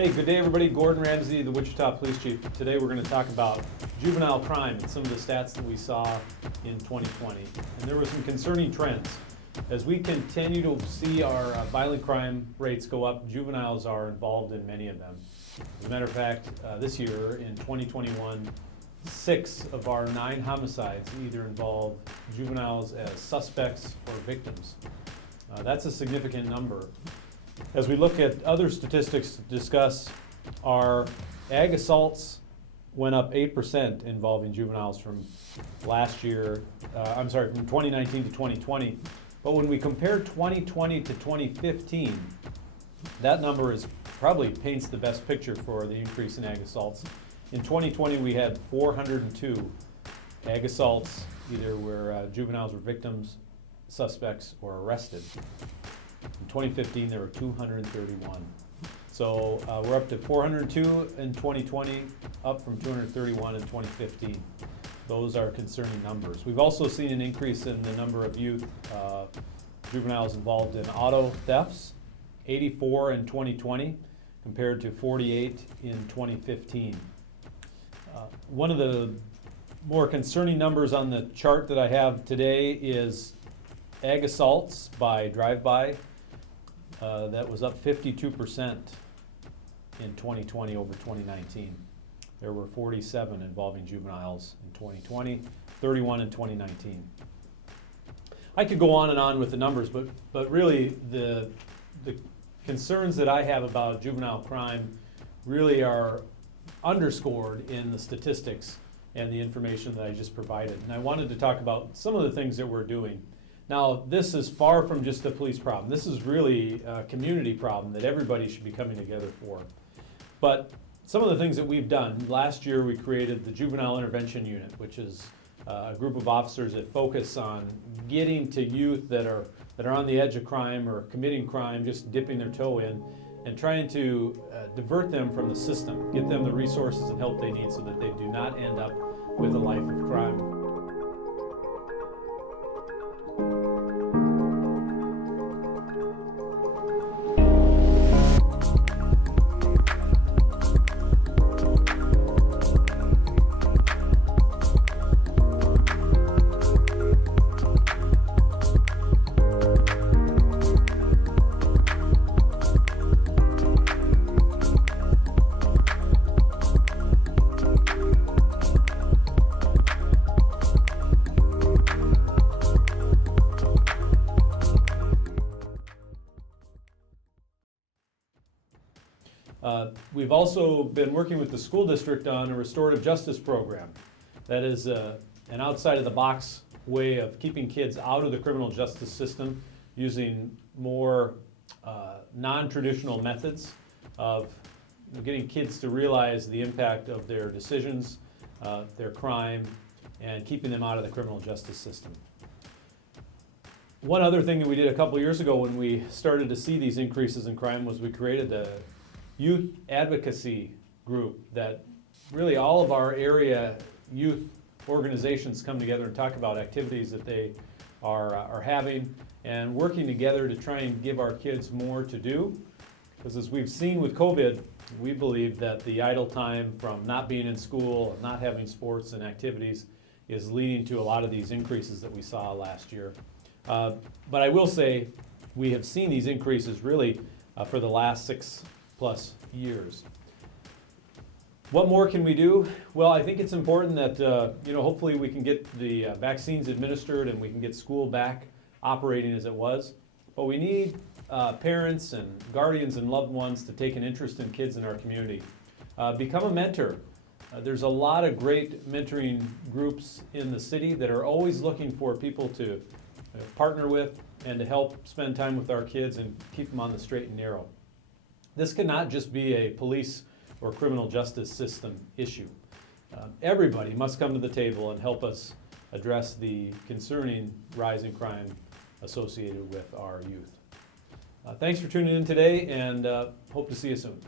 Hey, good day everybody. Gordon Ramsay, the Wichita Police Chief. Today we're going to talk about juvenile crime and some of the stats that we saw in 2020. And there were some concerning trends. As we continue to see our violent crime rates go up, juveniles are involved in many of them. As a matter of fact, this year in 2021, 6 of our 9 homicides either involve juveniles as suspects or victims. That's a significant number. As we look at other statistics to discuss, our ag assaults went up 8% involving juveniles from last year, from 2019 to 2020. But when we compare 2020 to 2015, that number probably paints the best picture for the increase in ag assaults. In 2020, we had 402 ag assaults, either where juveniles were victims, suspects, or arrested. In 2015, there were 231. So we're up to 402 in 2020, up from 231 in 2015. Those are concerning numbers. We've also seen an increase in the number of youth juveniles involved in auto thefts, 84 in 2020 compared to 48 in 2015. One of the more concerning numbers on the chart that I have today is ag assaults by drive-by. That was up 52% in 2020 over 2019. There were 47 involving juveniles in 2020, 31 in 2019. I could go on and on with the numbers, but really the concerns that I have about juvenile crime really are underscored in the statistics and the information that I just provided. And I wanted to talk about some of the things that we're doing. Now, this is far from just a police problem. This is really a community problem that everybody should be coming together for. But some of the things that we've done, last year we created the Juvenile Intervention Unit, which is a group of officers that focus on getting to youth that are on the edge of crime or committing crime, just dipping their toe in, and trying to divert them from the system, get them the resources and help they need so that they do not end up with a life of crime. We've also been working with the school district on a restorative justice program. That is an outside-of-the-box way of keeping kids out of the criminal justice system using more non-traditional methods of getting kids to realize the impact of their decisions, their crime, and keeping them out of the criminal justice system. One other thing that we did a couple years ago when we started to see these increases in crime was we created a youth advocacy group that really all of our area youth organizations come together and talk about activities that they are having and working together to try and give our kids more to do. Because as we've seen with COVID, we believe that the idle time from not being in school and not having sports and activities is leading to a lot of these increases that we saw last year. But I will say we have seen these increases really for the last 6+ years. What more can we do? Well, I think it's important that hopefully we can get the vaccines administered and we can get school back operating as it was. But we need parents and guardians and loved ones to take an interest in kids in our community. Become a mentor. There's a lot of great mentoring groups in the city that are always looking for people to partner with and to help spend time with our kids and keep them on the straight and narrow. This cannot just be a police or criminal justice system issue. Everybody must come to the table and help us address the concerning rise in crime associated with our youth. Thanks for tuning in today, and hope to see you soon.